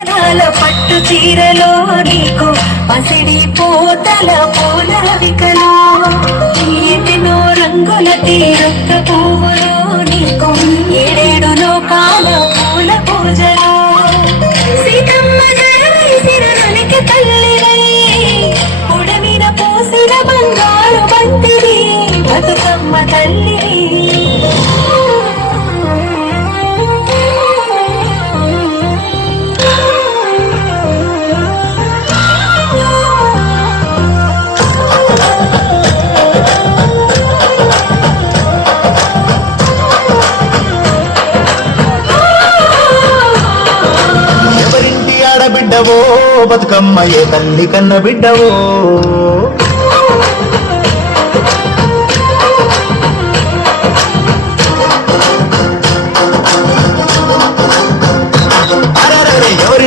పట్టు చీరలో నీకు పసిడి పూతల పూల వికలో ఎన్నెన్నో రంగుల తీరొక్క పువ్వులు నీకు ఏడేడు లోకాల పూల పూజలు సీతమ్మ సిరనికి తల్లివై ఉడమిన పూసిన బంగారు బంతివి బతుకమ్మ తల్లివి. బిడ్డవో బతుకమ్మ ఏ తల్లి కన్న బిడ్డవో.